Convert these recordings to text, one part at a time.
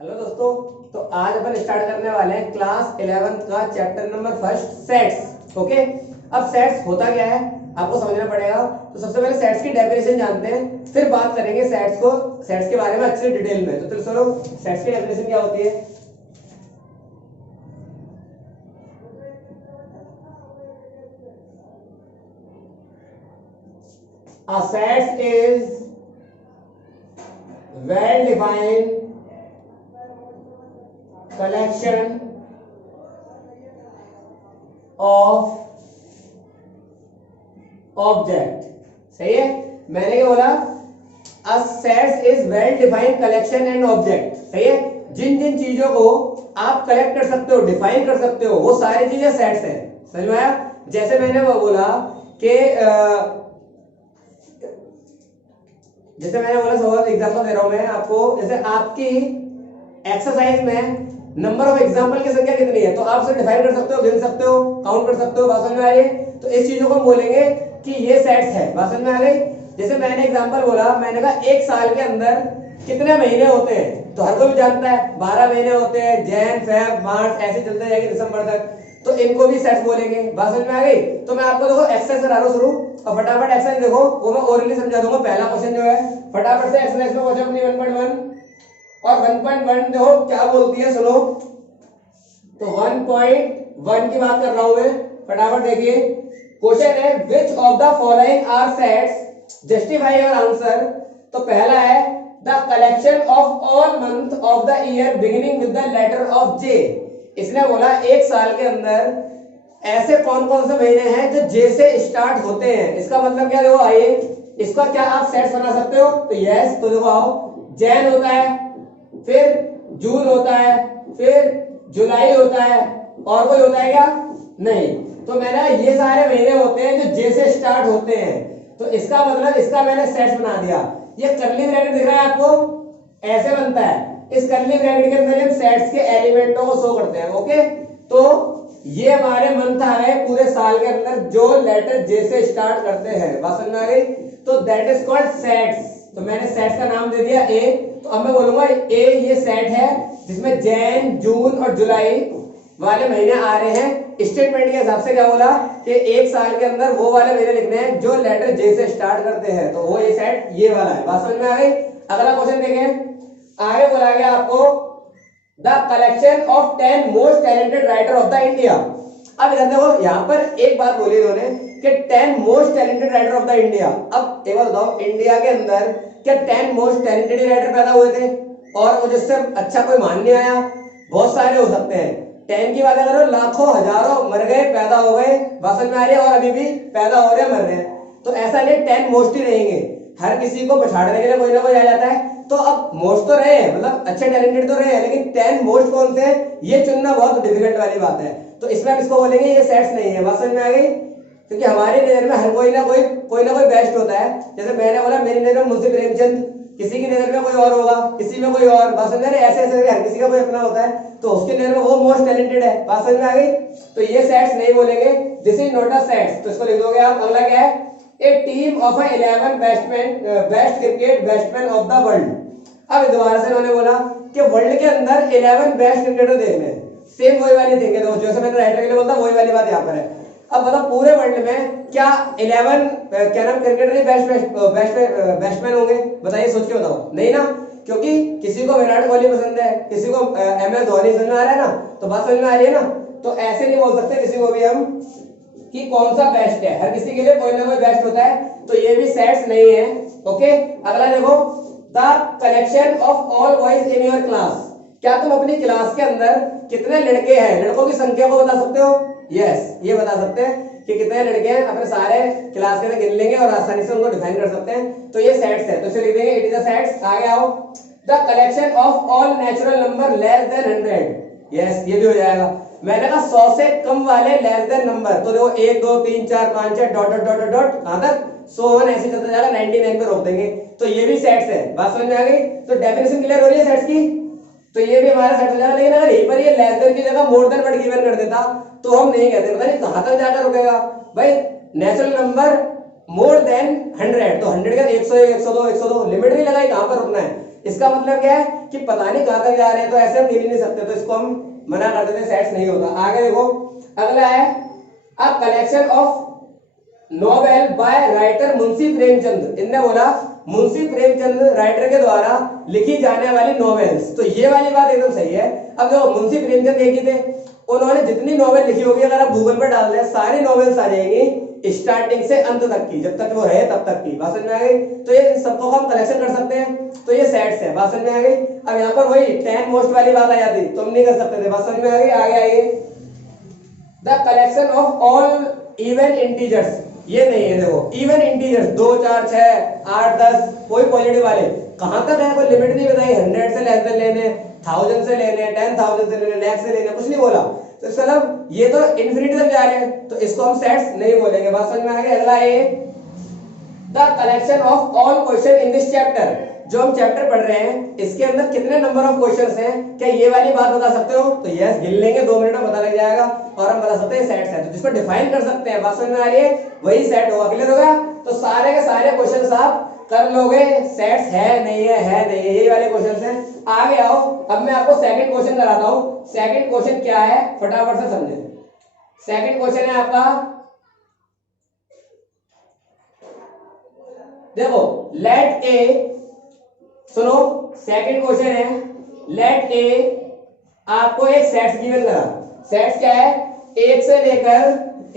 Hello दोस्तों, तो आज अपन स्टार्ट करने वाले हैं क्लास 11th का chapter number first sets. Okay, अब सेट्स होता क्या है आपको समझना पड़ेगा। तो सबसे पहले सेट्स की डेफिनेशन जानते हैं, फिर बात करेंगे सेट्स के बारे में अच्छे डिटेल में। तो चलो सेट्स की डेफिनेशन क्या होती है। A set is well defined collection of object. सही है, मैंने क्या बोला, a sets is well defined collection and object. सही है, जिन जिन चीजों को आप कलेक्ट कर सकते हो, डिफाइन कर सकते हो, वो सारी चीजें सेट्स हैं। समझ में आया? जैसे मैंने वो बोला कि सपोज एग्जांपल दे रहा हूं मैं आपको, जैसे आपकी एक्सरसाइज में नंबर ऑफ एग्जांपल की संख्या कितनी है, तो आप उसे डिफाइन कर सकते हो, गिन सकते हो, काउंट कर सकते हो। बात समझ में आ रही है? तो इस चीजों को बोलेंगे कि ये सेट्स है। बात समझ में आ गई? जैसे मैंने एग्जांपल बोला, मैंने कहा एक साल के अंदर कितने महीने होते हैं, तो हर कोई जानता है 12 महीने होते हैं, जैन फेब मार्च ऐसे चलते जाएंगे दिसंबर तक, तो इनको भी सेट्स बोलेंगे। बात समझ में आ गई? तो मैं आपको देखो एक्सरसाइज करा रहा हूं शुरू, और फटाफट एक्सरसाइज देखो, वो मैं ओरली समझा दूंगा। पहला क्वेश्चन जो है फटाफट से एक्सरसाइज में पहुंचो अपनी 1.1 और 1.1 देखो क्या बोलती है, सुनो। तो 1.1 की बात कर रहा हूं मैं, फटाफट देखिए। क्वेश्चन है which of the following are sets, justify your answer. तो पहला है the collection of all month of the year beginning with the letter of J. इसने बोला एक साल के अंदर ऐसे कौन कौन से महीने हैं जो जे से स्टार्ट होते हैं। इसका मतलब क्या, देखो आइए, इसका क्या आप सेट्स बना सकते हो? तो यस, तो देखो आओ, जैन होता है, फिर जून होता है, फिर जुलाई होता है, और कोई होता है क्या? नहीं। तो मैंने ये सारे महीने होते हैं जो जे से स्टार्ट होते हैं, तो इसका मतलब इसका मैंने सेट्स बना दिया। ये कर्ली ब्रैकेट दिख रहा है आपको, ऐसे बनता है। इस कर्ली ब्रैकेट के अंदर हम सेट्स के एलिमेंटों को शो करते हैं। ओके, तो ये हमारे मंथ आ गए पूरे साल के अंदर जो लेटर जे से स्टार्ट करते हैं। बात समझ में आ गई? तो दैट इज कॉल्ड सेट्स। तो मैंने सेट्स का नाम दे दिया ए। तो अब मैं बोलूंगा ए ये सेट है जिसमें जैन जून और जुलाई वाले महीने आ रहे हैं। स्टेटमेंट के हिसाब से क्या बोला कि एक साल के अंदर वो वाले महीने लिखने हैं जो लेटर जे से स्टार्ट करते हैं, तो वो ये सेट ये वाला है। बात समझ में आ गई? अगला क्वेश्चन देखें, आगे बोला गया आपको the collection of 10 most talented writer of the India. अब इधर देखो, यहाँ पर एक बात बोली इन्होंने कि 10 most talented writer of the India. अब एक बात बताओ, इंडिया के अंदर क्या 10 मोस्ट टैलेंटेड राइटर पैदा हुए थे और मुझे उससे अच्छा कोई मान नहीं आया? बहुत सारे हो सकते हैं। 10 की बात करो, लाखों हजारों मर गए, पैदा हो गए। बात समझ में आ रही है? और अभी भी पैदा हो रहे हैं, मर रहे हैं। तो ऐसा नहीं 10 मोस्ट ही रहेंगे, हर किसी को पछाड़ने के लिए कोई ना कोई आ जाता है। तो अब मोस्ट तो रहे हैं, मतलब अच्छे टैलेंटेड तो रहे हैं, लेकिन 10 मोस्ट कौन से ये चुनना बहुत डिफिकल्ट वाली बात है। तो इसमें हम इसको बोलेंगे ये सेट्स नहीं है। बात समझ में आ गई? क्योंकि हमारी नजर में हर कोई ना कोई बेस्ट होता है। जैसे मैंने बोला मेरी नजर में मुंशी प्रेमचंद, किसी की नजर में कोई और होगा, किसी में कोई और। बात समझ में आ रही है? ऐसे ऐसे हर किसी का कोई अपना होता है, तो उसके नजर में वो मोस्ट टैलेंटेड है। बात समझ में आ गई? तो ये सेट्स नहीं बोलेंगे, this is not a sets. तो इसको लिख दोगे आप। अगला क्या है, a team of 11 best cricket batsman of the world. अब दोबारा से उन्होंने बोला कि वर्ल्ड के अंदर 11 बेस्ट क्रिकेटर देखने हैं। सेम वही वाली थिंग है, तो जैसे मैंने राइटर के लिए बोलता वही वाली बात यहाँ पर है। अब बताओ पूरे वर्ल्ड में क्या 11 क्या नाम क्रिकेटर ही बैट्समैन होंगे? बताइए, सोच के बताओ। नहीं ना, क्योंकि किसी को विराट कोहली पसंद है, किसी को MS धोनी। समझ में आ रहा है ना? तो बात समझ में आ रही है ना? तो ऐसे नहीं बोल सकते किसी को भी हम कि कौन सा बेस्ट है, हर किसी के लिए कोई ना कोई बेस्ट होता है। तो ये भी सेट्स नहीं है। ओके, अगला देखो, the collection of all boys in your class. क्या तुम अपनी क्लास के अंदर कितने लड़के हैं, लड़कों की संख्या को बता सकते हो? यस, ये बता सकते हैं कि कितने लड़के हैं, अपने सारे क्लास के अंदर गिन लेंगे और आसानी से उनको डिफाइन कर सकते हैं। तो ये सेट्स है, तो इसे लिख देंगे इट इज अ सेट्स। आगे आओ, the collection of all natural number less then 100। Yes, ये भी हो जाएगा। मैंने कहा 100 से कम वाले लेस देन नंबर, तो देखो 1 2 3 4 5 6 डॉट डॉट डॉट डॉट कहां तक 101 ऐसे चलता जाएगा, 99 पे रोक देंगे। तो ये भी सेट्स है। बात समझ में आ गई? तो डेफिनेशन क्लियर हो रही है सेट्स की? तो ये भी हमारा सेट हो जाएगा। लेकिन अगर यहीं पर ये लेस देन की जगह मोर देन वर्ड गिवन कर देता तो हम नहीं कहते, पता नहीं कहां तक जाकर रुकेगा भाई। नेचुरल नंबर मोर देन 100, तो 100 का 101 102 102 लिमिट नहीं लगाई, कहां पर रुकना है। इसका मतलब क्या है कि पता नहीं कहां तक जा रहे हैं, तो ऐसे हम गिन ही नहीं सकते, तो इसको हम मना कर देते हैं, सेट्स नहीं होता। आगे देखो, अगला है a collection of novel by writer Munshi Premchand. इनने बोला मुंशी प्रेमचंद राइटर के द्वारा लिखी जाने वाली नॉवेल्स, तो ये वाली बात एकदम सही है। अब देखो मुंशी प्रेमचंद एक ही थे, उन्होंने जितनी नॉवेल लिखी होगी अगर आप गूगल पे डाल दें सारी नॉवेल्स आ जाएंगी स्टार्टिंग से अंत तक की, जब तक वो रहे तब तक की। बात समझ में आ गई? तो ये सबको हम कलेक्शन कर सकते हैं, तो ये सेट्स है। बात समझ में आ गई? अब यहाँ पर वही 10 मोस्ट वाली बात आ जाती, तुम नहीं कर सकते थे। बात समझ में आ गई? आगे आइए, the collection of all even integers, ये नहीं है। देखो इवन इंटीजर्स 2 4 6 8 10 कोई पॉजिटिव वाले कहां तक है, कोई लिमिट नहीं बताई। 100 से लेस देन लेने, 1000 से लेने, 10,000 से लेने, लाख से लेने, कुछ नहीं बोला। तो मतलब ये तो इनफिनिटी तक जा रहे हैं, तो इसको हम सेट्स नहीं बोलेंगे। बात समझ में आ गई? अगला है the collection of all question in this chapter, जो हम चैप्टर पढ़ रहे हैं इसके अंदर कितने नंबर ऑफ क्वेश्चंस हैं, क्या ये वाली बात बता सकते हो? तो यस, गिन लेंगे, 2 मिनट में पता लग जाएगा और हम बता सकते हैं सेट्स है। तो जिसको डिफाइन कर सकते हैं, बात समझ में आ रही है, वही सेट होगा। क्लियर होगा? तो सारे के सारे क्वेश्चंस आप कर लोगे, सेट्स है नहीं है नहीं है, यही वाले क्वेश्चंस हैं। आगे आओ, अब मैं आपको सेकंड क्वेश्चन कराता हूं। सेकंड क्वेश्चन क्या है, फटाफट से समझे। सेकंड क्वेश्चन है आपका, देखो लेट ए, सुनो, सेकंड क्वेश्चन है लेट ए, आपको एक सेट्स गिवन करा। सेट्स क्या है? 1 से लेकर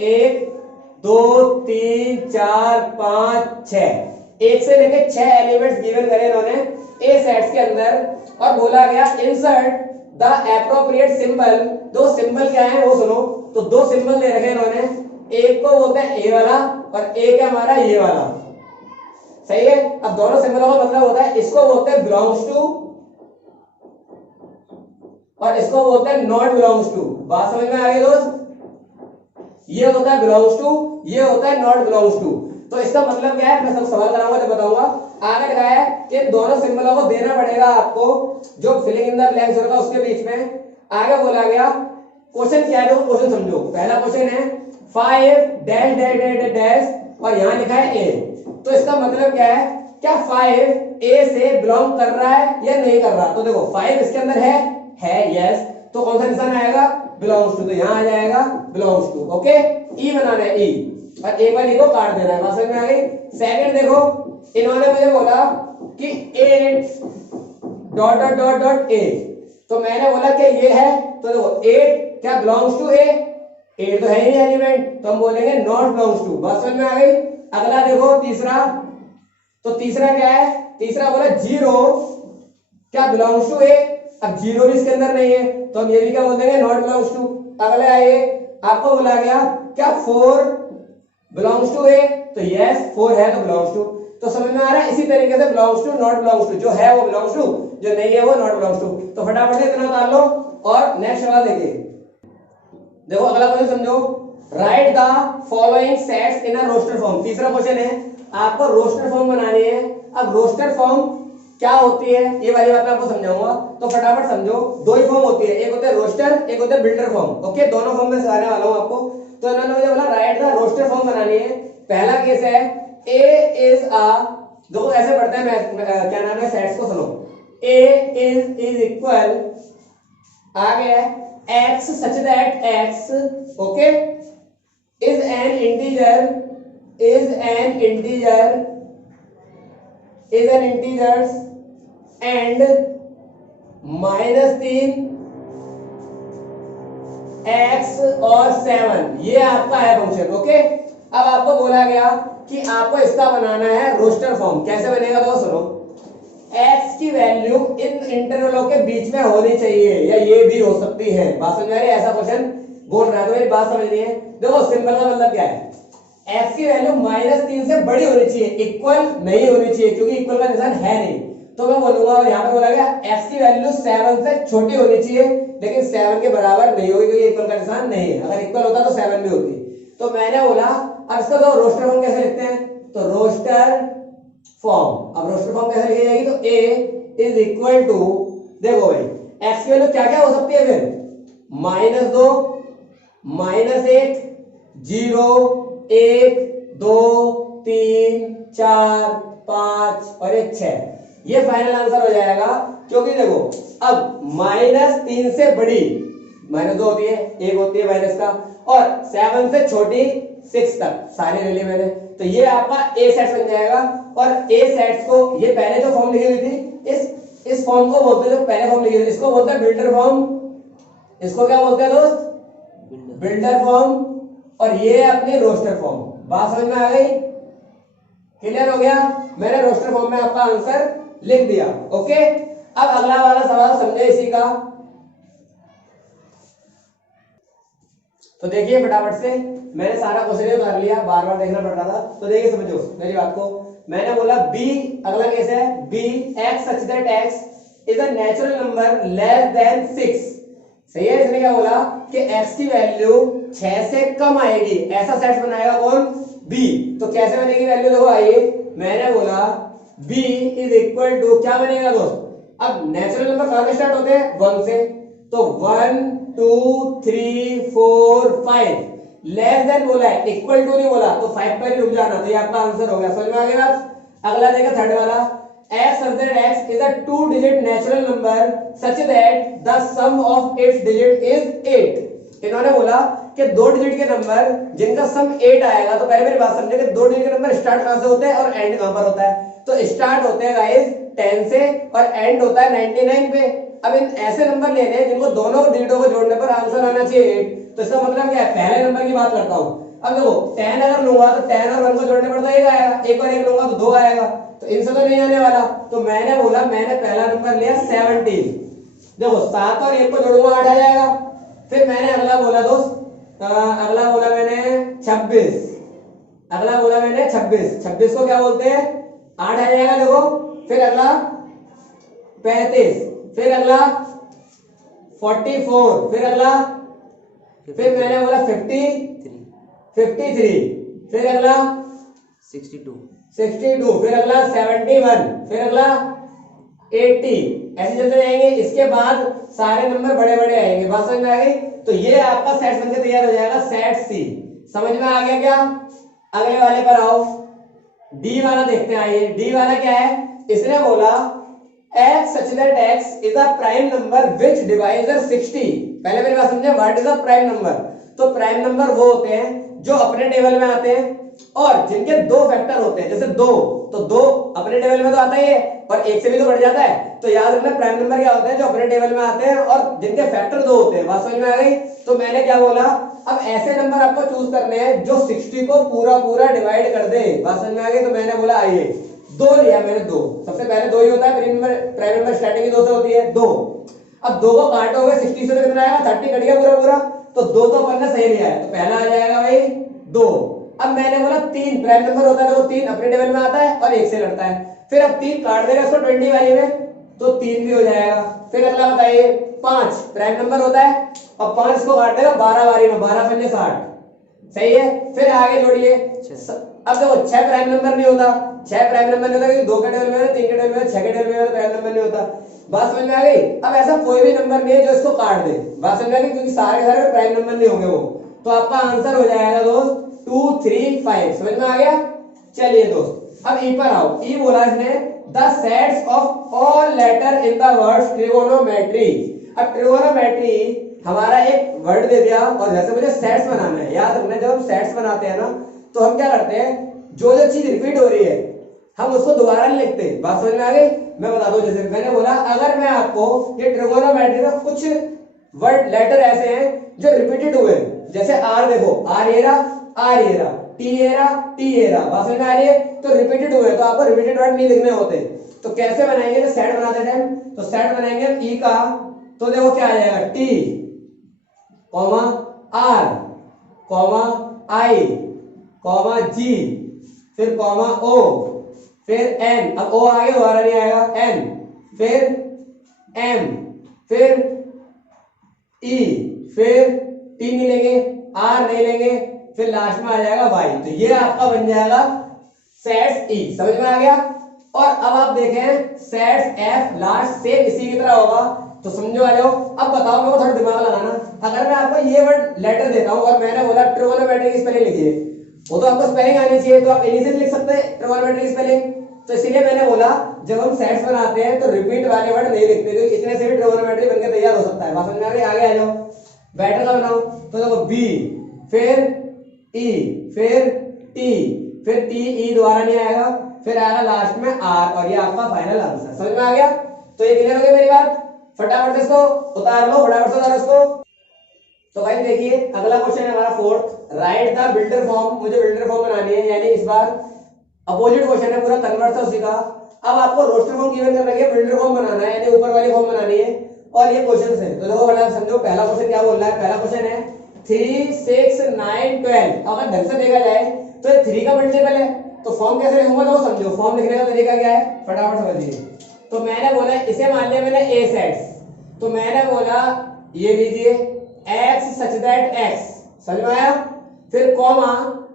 1 2 3 4 5 6, 1 से लेकर 6 एलिमेंट्स गिवन करे इन्होंने ए सेट्स के अंदर, और बोला गया इंसर्ट द एप्रोप्रिएट सिंबल। दो सिंबल क्या है वो सुनो। तो 2 सिंबल दे रखे इन्होंने, एक को बोलते हैं ए वाला और एक है हमारा ये वाला, सही है। अब दोनों सिंबलों का मतलब होता है, इसको बोलते हैं बिलोंग्स टू और इसको बोलते हैं नॉट बिलोंग्स टू। बात समझ में आ गई दोस्त? ये होता है बिलोंग्स टू, ये होता है नॉट बिलोंग्स टू। तो इसका मतलब क्या है, मैं सब सवाल कराऊंगा तो बताऊंगा। आगे लिखा है कि दोनों सिंबलों को देना पड़ेगा आपको, जो फिलिंग इन द ब्लैंक्स होगा उसके बीच में। आगे बोला गया क्वेश्चन क्या है, क्वेश्चन समझो। पहला क्वेश्चन है 5 डैश डैश डैश डैश और यहां लिखा है ए। तो इसका मतलब क्या है, क्या 5 ए से बिलोंग कर रहा है या नहीं कर रहा? तो देखो 5 इसके अंदर है यस, तो कौन सा निशान आएगा? बिलोंग्स टू, तो यहां आ जाएगा बिलोंग्स टू। ओके, ई बनाना है, ई, और एक बार ई को काट देना है। समझ में आ गई? सेकंड देखो, इन्होंने मुझे बोला कि 8 dot dot dot dot A, तो मैंने बोला कि ये है, तो देखो 8 क्या बिलोंग्स टू ए? 8 तो है ही नहीं एलिमेंट, तो हम बोलेंगे नॉट बिलोंग्स टू। बात समझ में आ गई? अगला देखो तीसरा, तो तीसरा क्या है? तीसरा बोला 0 क्या बिलोंग्स टू ए? अब 0 भी इसके अंदर नहीं है, तो हम ये भी क्या बोल देंगे? Not belongs to. अगला आइए, आपको बोला गया क्या 4 बिलोंग्स टू ए? तो यस 4 है तो बिलोंग्स टू। तो समझ में आ रहा है? इसी तरीके से belongs to not belongs to, जो है वो बिलोंग्स टू, जो नहीं है वो नॉट बिलोंग्स टू। तो फटाफट से इतना उतार लो और नेक्स्ट सवाल देखिए। देखो अगला क्वेश्चन समझो, write the following sets in a roster form. तीसरा क्वेश्चन है, आपको रोस्टर फॉर्म बनानी है। अब रोस्टर फॉर्म क्या होती है ये वाली बात मैं आपको समझाऊंगा, तो फटाफट समझो। 2 ही फॉर्म होती है, एक होता है रोस्टर, एक होता है बिल्डर फॉर्म। ओके, दोनों फॉर्म में सिखाने वाला हूं आपको। तो इन्होंने मुझे बोला राइट द रोस्टर फॉर्म बनानी है। पहला केस है ए इज अ, देखो ऐसे पढ़ते हैं, क्या नाम है सेट्स को सुनो। ए इज इक्वल, आगे है x such that x, okay, is an integer and -3 x और 7, ये आपका है फंक्शन। ओके, अब आपको बोला गया कि आपको इसका बनाना है रोस्टर फॉर्म। कैसे बनेगा तो सुनो, x की वैल्यू इन इंटरवलों के बीच में होनी चाहिए, या ये भी हो सकती है। बात समझ आ रही है? ऐसा क्वेश्चन बोल रहा है, तो मेरी बात समझनी है। देखो सिंबल का मतलब क्या है, x की वैल्यू -3 से बड़ी होनी चाहिए, इक्वल नहीं होनी चाहिए, क्योंकि इक्वल का निशान है नहीं। तो मैं बोलूंगा, और यहाँ पे बोला गया x की वैल्यू 7 से छोटी होनी चाहिए, लेकिन 7 के बराबर नहीं होगी, क्योंकि इक्वल का निशान नहीं है। अगर इक्वल होता तो 7 भी होती। तो मैंने बोला अब इसका तो रोस्टर फॉर्म कैसे लिखते हैं, तो रोस्टर फॉर्म। अब रोस्टर फॉर्म कैसे लिखी जाएगी, तो a इज इक्वल टू, देखो भाई x की वैल्यू क्या क्या हो सकती है फिर, -2 -1 0 1 2 3 4 5 और 1 6। ये फाइनल आंसर हो जाएगा, क्योंकि देखो अब -3 से बड़ी -2 होती है, 1 होती है माइनस का, और 7 से छोटी 6 तक सारे ले लिए मैंने, तो ये आपका ए सेट बन जाएगा। और ए सेट्स को ये पहले जो फॉर्म लिखी हुई थी, इस फॉर्म को बोलते हैं, जो पहले फॉर्म लिखी हुई थी इसको बोलते हैं बिल्डर फॉर्म। इसको क्या बोलते हैं दोस्त? Builder form. और ये है अपनी रोस्टर फॉर्म। बात समझ में आ गई? क्लियर हो गया? मैंने रोस्टर फॉर्म में आपका आंसर लिख दिया। ओके, अब अगला वाला सवाल समझे इसी का। तो देखिए फटाफट से, मैंने सारा क्वेश्चन कर लिया, बार बार देखना पड़ रहा था, तो देखिए समझो मेरी बात को। मैंने बोला बी, अगला केस है B, x such that x is a natural number less than 6। सही है? इसने क्या बोला कि x की वैल्यू 6 से कम आएगी, ऐसा सेट बनाएगा कौन? b। तो कैसे बनेगी वैल्यू? देखो आइए, मैंने बोला b इज इक्वल टू, क्या बनेगा दोस्त? अब नेचुरल नंबर कहां से स्टार्ट होते हैं? 1 से, तो 1 2 3 4 5, लेस देन बोला है, इक्वल टू नहीं बोला, तो 5 पर ही रुक जाना, तो ये आपका आंसर हो गया। समझ में आ गया बात? अगला देखा थर्ड वाला, x such that x is a 2-digit natural number such that the sum of its digit is 8। इन्होंने बोला कि 2 डिजिट के नंबर जिनका सम 8 आएगा, तो पहले मेरी बात समझे कि 2 डिजिट के नंबर स्टार्ट कहां से होते हैं और एंड कहां पर होता है? तो स्टार्ट होते हैं गाइस 10 से और एंड होता है 99 पे। अब इन ऐसे नंबर लेने हैं जिनको दोनों डिजिटों को जोड़ने पर आंसर आना चाहिए 8। तो इसका मतलब क्या है? पहले नंबर की बात करता हूं। अब देखो 10 अगर लूंगा तो 10 और 1 को जोड़ने पर तो 1 आएगा, 1 और 1 लूंगा तो 2 आएगा, तो इनसे तो नहीं आने वाला। तो मैंने बोला, मैंने पहला नंबर लिया 17। देखो 7 और 1 को जोड़ूंगा 8 आ जाएगा। फिर मैंने अगला बोला दोस्त, अगला बोला मैंने 26। अगला बोला मैंने 26 को क्या बोलते हैं? 8 आ जाएगा देखो। फिर अगला 35, फिर अगला 44, फिर अगला, फिर मैंने बोला 53, फिर अगला 62, फिर अगला 71, फिर अगला 80, ऐसे चलते जाएंगे। इसके बाद सारे नंबर बड़े बड़े आएंगे। बात समझ में आ गई? तो ये आपका सेट बनकर तैयार हो जाएगा, सेट सी। समझ में आ गया क्या? अगले वाले पर आओ, डी वाला देखते हैं। आइए, डी वाला क्या है? इसने बोला x such that x is a prime number which divides 60। पहले मेरी बात समझे, what is a prime number? तो प्राइम नंबर वो होते हैं जो अपने टेबल में आते हैं और जिनके 2 फैक्टर होते हैं। जैसे 2, तो 2 अपने टेबल में तो आता ही है और 1 से भी तो बढ़ जाता है। तो याद रखना, प्राइम नंबर क्या होते हैं? जो अपने टेबल में आते हैं और जिनके फैक्टर 2 होते हैं। बात समझ में आ गई? तो मैंने क्या बोला, अब ऐसे नंबर आपको चूज करने हैं जो 60 को पूरा पूरा डिवाइड कर दे। बात समझ में आ गई? तो मैंने बोला आइए, 2 लिया मैंने, 2। सबसे पहले 2 ही होता है, प्राइम नंबर स्टार्टिंग 2 से होती है, 2। अब 2 को काटोगे 60 से कितना आएगा? 30 कट गया पूरा पूरा, तो 2 तो अपन ने सही लिया है, तो पहला आ जाएगा भाई 2। अब मैंने बोला 3 प्राइम नंबर होता है, तो 3 अपने टेबल में आता है और 1 से लड़ता है। फिर अब 3 काट देगा इसको 20 वाली में, तो 3 भी हो जाएगा। फिर अगला बताइए, 5 प्राइम नंबर होता है और 5 को काट देगा 12 वाली में, 12 पंजे 60। सही है? फिर आगे जोड़िए। अब देखो 6 प्राइम नंबर नहीं होता, 6 प्राइम नंबर नहीं होता क्योंकि 2 के टेबल में है, 3 के टेबल में है, 6 के टेबल में है, प्राइम नंबर नहीं होता। बात समझ में आ गई? अब ऐसा कोई भी नंबर नहीं है जो इसको काट दे। बात समझ में आ गई? क्योंकि सारे के सारे प्राइम नंबर नहीं होंगे वो। तो आपका आंसर हो जाएगा दोस्त 2 3 5। समझ में आ गया? चलिए दोस्त, अब ई पर आओ। ई बोला इसने the sets of all letter in the word trigonometry. अब ट्रिगोनोमेट्री हमारा एक वर्ड दे दिया और जैसे मुझे सेट्स बनाना है। याद रखना, जब हम सेट्स बनाते हैं ना, तो हम क्या करते हैं, जो जो चीज रिपीट हो रही है हम उसको दोबारा नहीं लिखते। बात समझ में आ गई? मैं बता दूं, जैसे मैंने बोला, अगर मैं आपको ये ट्रिगोनोमेट्री में कुछ वर्ड लेटर ऐसे हैं जो रिपीटेड हुए, जैसे आर, देखो आर एरा, आर एरा, टी एरा, टी एरा। बात समझ में आ रही है? तो रिपीटेड हुए, तो आपको रिपीटेड वर्ड नहीं लिखने होते। तो कैसे बनाएंगे? तो सेट बनाते टाइम, तो सेट बनाएंगे ई का, तो देखो क्या आ जाएगा, टी कॉमा आर कॉमा आई कॉमा जी, फिर कॉमा ओ, फिर एन। अब ओ आगे दोबारा नहीं आएगा, एन, फिर एम, फिर ई, फिर टी नहीं लेंगे, आर नहीं लेंगे, फिर लास्ट में आ जाएगा वाई। तो ये आपका बन जाएगा सेट्स ई। समझ में आ गया? और अब आप देखें सेट्स एफ लास्ट सेम इसी की तरह होगा। तो समझो, आ जाओ। अब बताओ, मेरे को थोड़ा दिमाग लगाना, अगर मैं आपको ये वर्ड लेटर देता हूं और मैंने बोला ट्रिगोनोमेट्री की स्पेलिंग लिखिए, वो तो आपको स्पेलिंग आनी चाहिए, तो आप इन्हीं से लिख सकते हैं ट्रिगोनोमेट्री की स्पेलिंग। तो इसीलिए मैंने बोला जब हम सेट्स बनाते हैं तो रिपीट वाले वर्ड नहीं लिखते, क्योंकि इतने से भी ट्रिगोनोमेट्री बनकर तैयार हो सकता है। बात समझ में आ गई? आगे आ जाओ, बेटर का बनाओ। तो देखो बी, फिर ई, फिर टी, फिर टी ई दोबारा नहीं आएगा, फिर आएगा लास्ट में आर, और ये आपका फाइनल आंसर। समझ में आ गया? तो ये क्लियर हो गया मेरी बात? फटाफट से इसको उतार लो, फटाफट से उतारो इसको। तो भाई देखिए अगला क्वेश्चन है हमारा fourth, right the builder form. मुझे बिल्डर फॉर्म बनानी है, यानी इस बार अपोजिट क्वेश्चन है, पूरा कन्वर्ट था उसी का। अब आपको रोस्टर फॉर्म गिवन कर रखी है, बिल्डर फॉर्म बनाना है, यानी ऊपर वाली फॉर्म बनानी है, और ये क्वेश्चन है। तो देखो बड़ा समझो, पहला क्वेश्चन क्या बोल रहा है? पहला क्वेश्चन है 3 6 9 12। अगर ढंग से देखा जाए तो ये 3 का मल्टीपल है, तो फॉर्म कैसे लिखूंगा? तो समझो फॉर्म लिखने का तरीका क्या है, फटाफट समझिए। तो मैंने बोला इसे मान लिया मैंने ए सेट्स, तो मैंने बोला ये लीजिए x सच दैट x, समझ में आया? फिर कॉमा,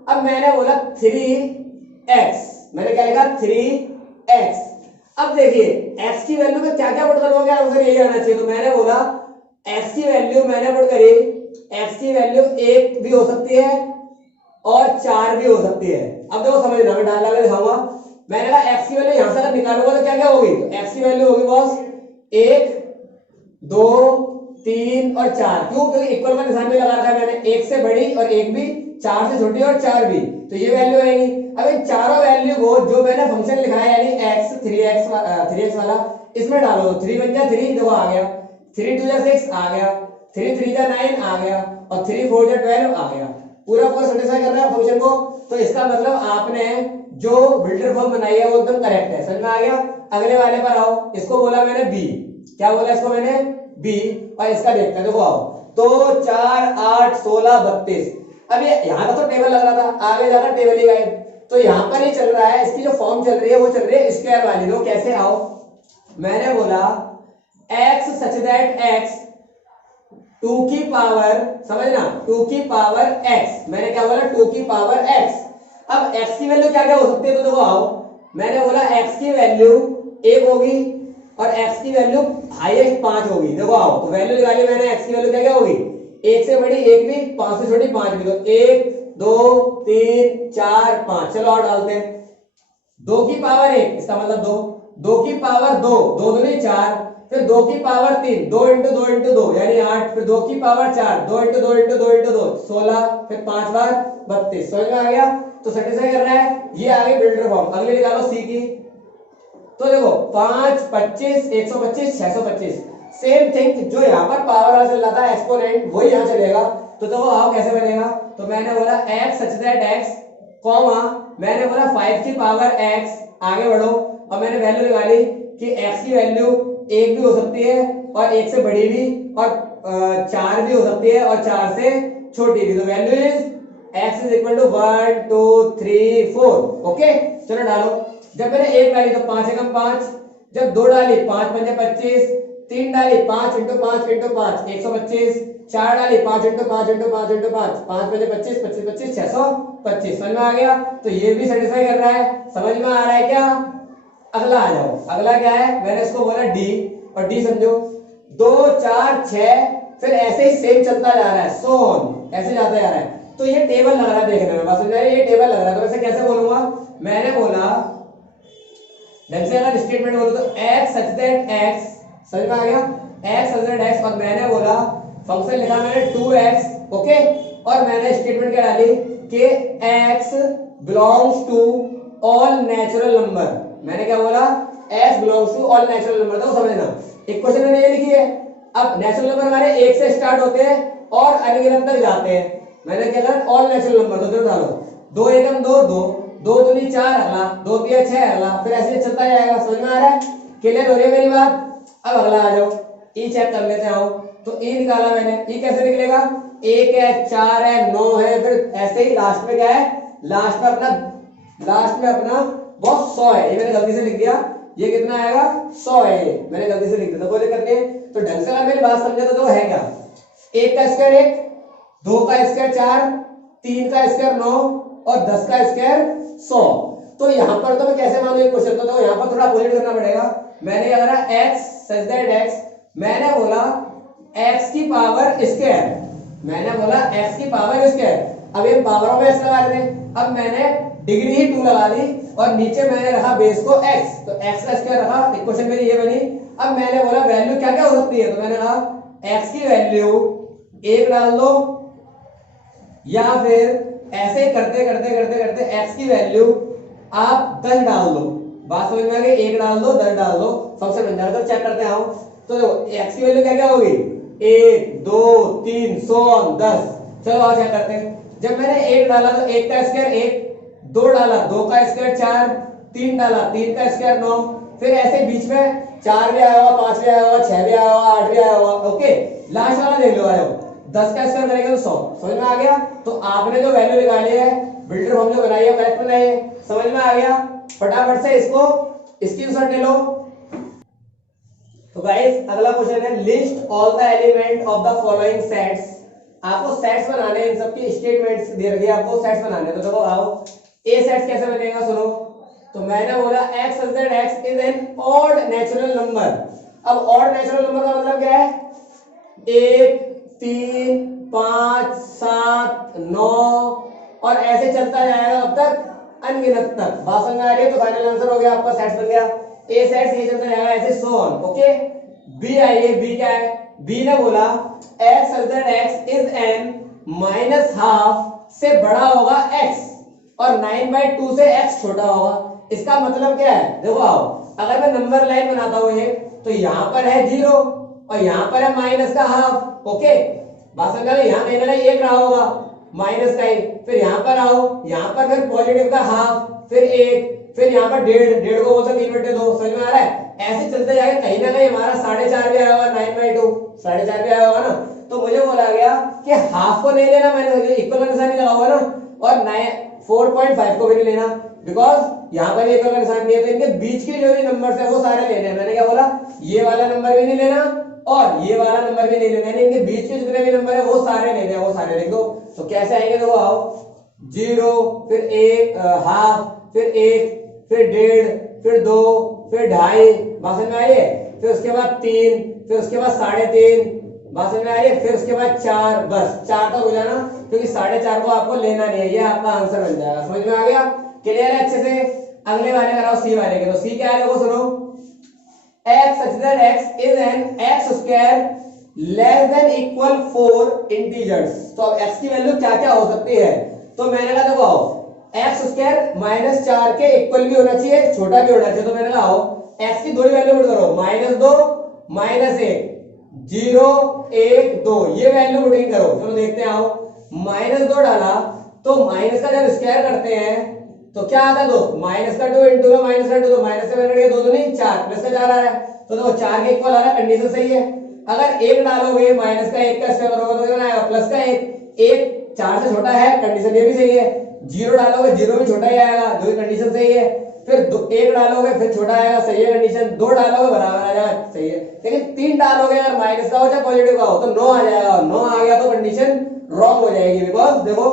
अब मैंने बोला 3x, मैंने क्या लिखा? 3x। अब देखिए x की वैल्यू में क्या क्या पुट करोगे, आंसर यही आना चाहिए। तो मैंने बोला x की वैल्यू मैंने पुट करी, x की वैल्यू 1 भी हो सकती है और 4 भी हो सकती है। अब देखो समझना, मैं डाल के दिखाऊंगा। मैंने कहा x की वैल्यू यहां से अगर निकालूंगा तो क्या क्या होगी? तो x की वैल्यू होगी बॉस 1 2 3 और 4। क्यों? क्योंकि इक्वल का निशान भी लगा रखा है मैंने, 1 से बड़ी और 1 भी, 4 से छोटी और 4 भी, तो ये वैल्यू आएगी। अब इन चारों वैल्यू को जो मैंने फंक्शन लिखा है यानी x 3x वाला, इसमें डालो। 3 बन गया 3, देखो आ गया, 3 2 6 आ गया, 3 3 9 आ गया, और 3 4 12 आ गया। पूरा पूरा सेटिस्फाई कर रहा है फंक्शन को। तो इसका मतलब आपने जो बिल्डर फॉर्म बनाई है वो एकदम करेक्ट है। समझ में आ गया? अगले वाले पर आओ। इसको बोला मैंने बी, क्या बोला इसको मैंने? बी। और इसका देखते हैं, देखो आओ। तो 4 8 16 32। अब ये यहाँ का तो टेबल लग रहा था, आगे जाकर टेबल ही गायब। तो यहाँ पर ही चल रहा है, इसकी जो फॉर्म चल रही है वो चल रही है स्क्वायर वाली। तो कैसे? आओ, मैंने बोला x सच दैट x 2 की पावर, समझना 2 की पावर x, मैंने क्या बोला? 2 की पावर x। अब x की वैल्यू क्या क्या हो सकती है? तो देखो आओ, मैंने बोला x की वैल्यू 1 होगी और x की वैल्यू हाईएस्ट 5 होगी। देखो आओ, तो वैल्यू निकाली मैंने, x की वैल्यू क्या क्या होगी? 1 से बड़ी 1 भी, 5 से छोटी 5 भी। तो 1 2 3 4 5, चलो और डालते हैं। 2 की पावर 1, इसका मतलब 2, 2 की पावर 2, 2 दूनी 4, फिर 2 की पावर 3, 2 इंटू 2 इंटू 2 यानी 8, फिर 2 की पावर 4, 2 इंटू 2 इंटू 2 इंटू 2 16, फिर 5 बार 32। समझ में आ गया? तो सेटिस्फाई कर रहा है, ये आ गई बिल्डर फॉर्म। अगले निकालो सी की। तो देखो 5 25 125 625, सेम थिंग जो यहाँ पर पावर वाला चल रहा था एक्सपोनेंट, वही यहाँ चलेगा। तो देखो आओ कैसे बनेगा। तो मैंने बोला x such that x, comma मैंने बोला 5 की पावर x, आगे बढ़ो, और मैंने वैल्यू निकाली कि x की वैल्यू 1 भी हो सकती है और 1 से बड़ी भी, और 4 भी हो सकती है और 4 से छोटी भी। तो value is x is equal to 1 2 3 4। Okay, चलो डालो। जब मैंने 1 डाली तो 5 एकम 5, जब 2 डाली 5 पंजे 25, 3 डाली 5 इंटू 5 इंटू 5 125, 4 डाली 5 इंटू 5 इंटू 5 इंटू 5, 5 पंजे 25 25 25 625। समझ में आ गया? तो ये भी सेटिस्फाई कर रहा है। समझ में आ रहा है क्या? अगला आ जाओ। अगला क्या है? मैंने इसको बोला डी, और डी समझो 2 4 6, फिर ऐसे ही सेम चलता जा रहा है, सो ऑन, ऐसे जाता जा रहा है। तो ये टेबल लग रहा है देखने में, बात समझ आ रही है? ये टेबल लग रहा है। तो वैसे कैसे बोलूंगा? मैंने बोला ढंग से अगर स्टेटमेंट बोलूं तो x सच दैट x, समझ में आ गया? x सच दैट x, और मैंने बोला फंक्शन लिखा मैंने 2x, ओके, और मैंने स्टेटमेंट क्या डाली कि x belongs to all natural number. मैंने क्या बोला? x belongs to all natural number. तो समझना इक्वेशन मैंने ये लिखी है। अब नेचुरल नंबर हमारे 1 से स्टार्ट होते हैं और अनगिनत तक जाते हैं। मैंने क्या कहा? All natural number. तो डालो 2 एकम 2 2, 2 दूनी 4 अगला, 2 3 6 अगला, फिर ऐसे चलता जाएगा। समझ में आ रहा है? क्लियर हो रही है मेरी बात? अब अगला आ जाओ, ई चेक कर लेते आओ। तो ई निकाला मैंने, ई कैसे निकलेगा? 1 है 4 है 9 है, फिर ऐसे ही लास्ट में क्या है? लास्ट में अपना बहुत 100 है। ये मैंने गलती से लिख दिया, ये कितना आएगा? 100 है, ये मैंने गलती से लिख दिया, तो कोई दिक्कत नहीं है। तो ढंग से अगर मेरी बात समझे तो है क्या? 1 का स्क्वायर 1, 2 का स्क्वायर 4, 3 का स्क्वायर 9 और 10 का स्क्वायर 100। तो यहाँ पर तो मैं कैसे मानूं ये क्वेश्चन? तो यहाँ पर थोड़ा अपोजिट करना पड़ेगा। मैंने क्या करा? x सच दैट x, मैंने बोला x की पावर स्क्वायर, मैंने बोला x की पावर स्क्वायर। अब ये पावरों में x लगा रहे हैं। अब मैंने डिग्री ही 2 लगा दी और नीचे मैंने रखा बेस को x, तो x का स्क्वायर रखा, इक्वेशन मेरी ये बनी। अब मैंने बोला वैल्यू क्या क्या हो सकती है, तो मैंने कहा x की वैल्यू 1 डाल दो, या फिर ऐसे करते करते करते करते x की वैल्यू आप 10 डाल दो। बात समझ में आ गई, 1 डाल दो 10 डाल दो, फंक्शन बन जाएगा। तो चेक करते हैं हम, तो देखो x की वैल्यू क्या क्या होगी, 1 2 3 10। चलो आओ चेक करते हैं। जब मैंने 1 डाला तो 1 का स्क्वायर 1, 2 डाला 2 का स्क्वायर 4, 3 डाला 3 का स्क्वायर 9, फिर ऐसे बीच में 4 भी आया होगा, 5 भी आया होगा, 6 भी आया होगा, 8 भी आया होगा। ओके, लास्ट वाला देख लो, आयो 10 का स्क्वायर करेंगे तो 100। समझ में आ गया। तो आपने जो वैल्यू निकाली है बिल्डर फॉर्मूला बनाई है, करेक्ट बनाई है, समझ में आ गया। फटाफट से इसको स्क्रीनशॉट ले लो। तो गाइस अगला क्वेश्चन है, list all the element of the following sets. आपको सेट्स बनाने हैं, इन सब की स्टेटमेंट्स दे रखी है, आपको सेट्स बनाने हैं। तो देखो आओ, ए सेट्स कैसे बनेगा सुनो। तो मैंने बोला x such that x is an odd natural number। अब odd natural number का मतलब क्या है, 1 3 5 7 9 और ऐसे चलता जाएगा अब तक अनगिनत तक। बात समझ आ रही है। तो फाइनल आंसर हो गया आपका, सेट्स बन गया। ए सेट्स ये चलता जाएगा ऐसे सो ऑन। ओके, बी आइए, बी क्या है, बी ने बोला x such that x is n minus half से बड़ा होगा x और 9/2 से x छोटा होगा। इसका मतलब क्या है, देखो आओ, अगर मैं नंबर लाइन बनाता हूं ये, तो यहां पर है 0 और यहां पर है माइनस का हाफ। ओके, बात समझ आ गई। यहां कहीं ना कहीं 1 रहा होगा माइनस का 1, फिर यहां पर आओ, यहां पर फिर पॉजिटिव का हाफ, फिर 1, फिर यहां पर 1.5 को बोलते 3/2। समझ में आ रहा है। ऐसे चलते जाएगा, कहीं ना कहीं हमारा 4.5 भी आया होगा, 9/2 4.5 भी आया होगा ना। तो मुझे बोला गया कि हाफ को नहीं लेना, मैंने इक्वल का निशान नहीं लगा हुआ ना, और 4.5 को भी नहीं लेना, बिकॉज यहाँ पर इक्वल का निशान नहीं है। तो इनके बीच के जो भी नंबर्स है वो सारे लेने हैं। मैंने क्या बोला, ये वाला नंबर भी नहीं लेना और ये वाला नंबर भी नहीं लेना, यानी इनके बीच के जितने भी नंबर है वो सारे लेने हैं, वो सारे लिख दो। तो कैसे आएंगे, देखो आओ, 0 फिर 1 हाफ, फिर 1 फिर 1.5 फिर 2 फिर 2.5, बात समझ में आई है। फिर उसके बाद 3, फिर उसके बाद 3.5, बात समझ में आ रही है। फिर उसके बाद 4, बस 4 तक हो जाना, क्योंकि 4.5 को आपको लेना नहीं है, ये आपका आंसर बन जाएगा। समझ में आ गया, क्लियर है अच्छे से। अगले वाले कराओ, सी वाले के। तो सी क्या है, देखो सुनो, x such that x is an x square less than equal 4 integers. तो अब x की वैल्यू क्या क्या हो सकती है, तो मैंने कहा देखो आओ, x स्क्वायर -4 के इक्वल भी होना चाहिए, छोटा भी होना चाहिए। तो मैंने कहा आओ, x की दो वैल्यू पुट करो, -2 -1 0 1 2, ये वैल्यू पुटिंग करो। चलो देखते हैं, आओ -2 डाला तो माइनस का जब स्क्वायर करते हैं तो क्या आता है दोस्त, -2 इंटू में -2, तो माइनस से मैंने 2 नहीं 4, प्लस का 4 आ रहा है। तो देखो 4 के इक्वल आ रहा है, कंडीशन सही है। अगर 1 डालोगे माइनस का 1 का स्क्वायर करोगे तो कितना आएगा, प्लस का 1 4 से छोटा है, कंडीशन ये भी सही है। 0 डालोगे 0 भी छोटा ही आएगा, जो कंडीशन सही है। फिर 1 डालोगे फिर छोटा आएगा, सही है कंडीशन। 2 डालोगे बराबर आ जाएगा, सही है। लेकिन 3 डालोगे अगर माइनस का हो चाहे पॉजिटिव का हो तो 9 आ जाएगा। 9 आ गया तो कंडीशन रॉन्ग हो जाएगी, बिकॉज देखो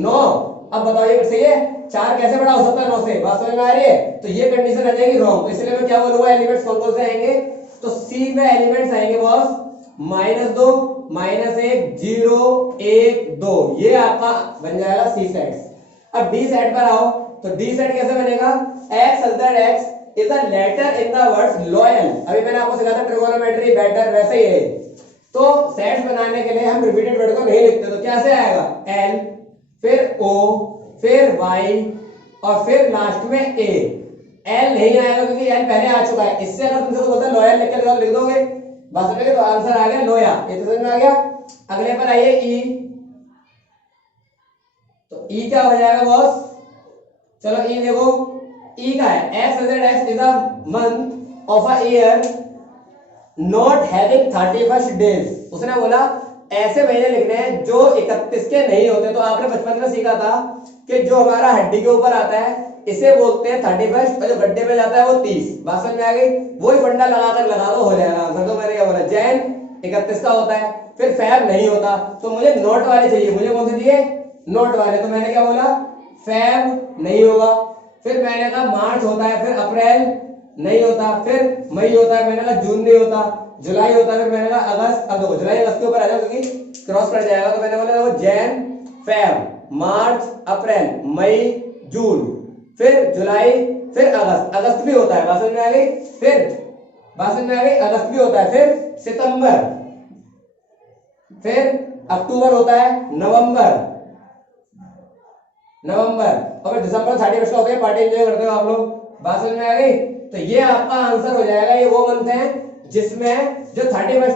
9, अब बताइए सही है, 4 कैसे बड़ा हो सकता है 9 से, बात समझ में आ रही है। तो ये कंडीशन आ जाएगी रॉन्ग। तो इसलिए मैं क्या बोलूंगा, एलिमेंट्स कौन कौन से आएंगे, तो सी में एलिमेंट्स आएंगे बॉस -2 -1 0 1 2, ये आपका बन जाएगा सी सेट। अब डी सेट पर आओ, तो डी सेट कैसे बनेगा, x such that x is a letter in the words loyal। अभी मैंने आपको सिखाया था ट्रिगोनोमेट्री बेटर, वैसे ही है। तो सेट्स बनाने के लिए हम रिपीटेड वर्ड को नहीं लिखते, तो कैसे आएगा, l फिर o फिर y और फिर लास्ट में a। l नहीं आएगा क्योंकि l पहले आ चुका है। इससे अगर तुमसे बोलता है लॉयल लिख दोगे, बस समझ गए, तो आंसर आ गया लोया। ये तो समझ में आ गया। अगले पर आइए ई, तो ई क्या हो जाएगा बॉस, चलो ई देखो, ई का है x x is a month of a year not having 31 days। उसने बोला ऐसे महीने लिखने हैं जो 31 के नहीं होते। तो आपने बचपन में सीखा था कि जो हमारा हड्डी के ऊपर आता है इसे बोलते हैं 31 और जो गड्ढे में जाता है वो 30। बात समझ में आ गई, वही फंडा लगाकर लगा दो, हो जाएगा आंसर। तो मैंने क्या बोला, जैन 31 का होता है, फिर फैब नहीं होता, तो मुझे नोट वाले चाहिए। मुझे कौन से चाहिए, नोट वाले। तो मैंने क्या बोला, फैब नहीं होगा, फिर मैंने कहा मार्च होता है, फिर अप्रैल नहीं होता, फिर मई होता है, मैंने कहा जून नहीं होता, जुलाई होता है, फिर मैंने कहा अगस्त। अब देखो जुलाई अगस्त के ऊपर आ जाओ क्योंकि क्रॉस पड़ जाएगा। तो मैंने बोला देखो जैन फैब मार्च अप्रैल मई जून, फिर जुलाई, फिर अगस्त, अगस्त भी होता है, बात समझ में आ गई। फिर बात समझ में आ गई, अगस्त भी होता है, फिर सितंबर, फिर अक्टूबर होता है, नवंबर, और फिर दिसंबर 31 का होता है, पार्टी एंजॉय करते हो आप लोग, बात समझ में आ गई। तो ये आपका आंसर हो जाएगा, ये वो मंथ है जिसमें जो 31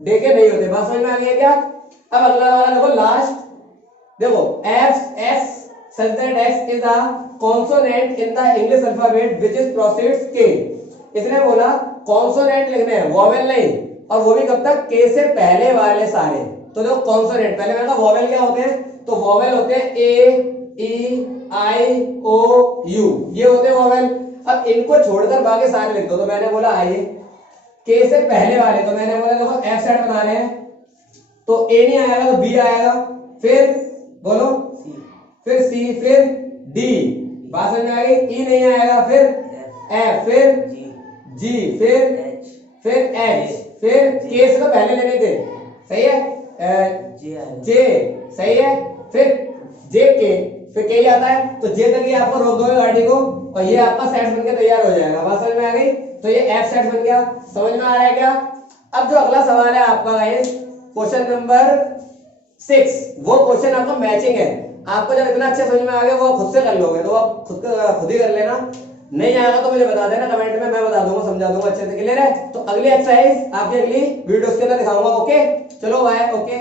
डे के नहीं होते, बात समझ में आ गई है क्या। अब अगला वाला देखो, लास्ट देखो, S such that x is a consonant in the English alphabet which is proceeds k। इसने बोला कॉन्सोनेंट लिखने हैं, वोवेल नहीं, और वो भी कब तक, के से पहले वाले सारे। तो देखो कॉन्सोनेंट, पहले मैंने कहा वोवेल क्या होते हैं, तो वोवेल होते हैं ए, ई, आई, ओ, यू, ये होते हैं वोवेल। अब इनको छोड़कर बाकी सारे लिख दो, तो मैंने बोला आइए के से पहले वाले, तो मैंने बोला देखो एफ सेट बना रहे हैं, तो ए नहीं आएगा तो बी आएगा, फिर बोलो फिर सी, फिर डी, बात समझ में आ गई। ई नहीं आएगा, फिर एफ, फिर जी, फिर एच, फिर के से तो पहले लेने थे, सही है, जे, सही है, फिर जे के, फिर के आता है, तो जे तक ये आपको रोक दोगे गाड़ी को, और ये आपका सेट बनके तैयार हो जाएगा, बात समझ में आ गई। तो ये एफ सेट बन गया, समझ में आ रहा है क्या। अब जो अगला सवाल है आपका गाइस, क्वेश्चन नंबर 6, वो क्वेश्चन आपका मैचिंग है। आपको जब इतना अच्छा समझ में आ गया वो खुद से कर लोगे, तो आप खुद ही कर लेना, नहीं आएगा तो मुझे बता देना कमेंट में, मैं बता दूंगा, समझा दूंगा अच्छे से, क्लियर है। तो अगली एक्सरसाइज आपके अगली वीडियोस के अंदर दिखाऊंगा, ओके। चलो बाय, ओके।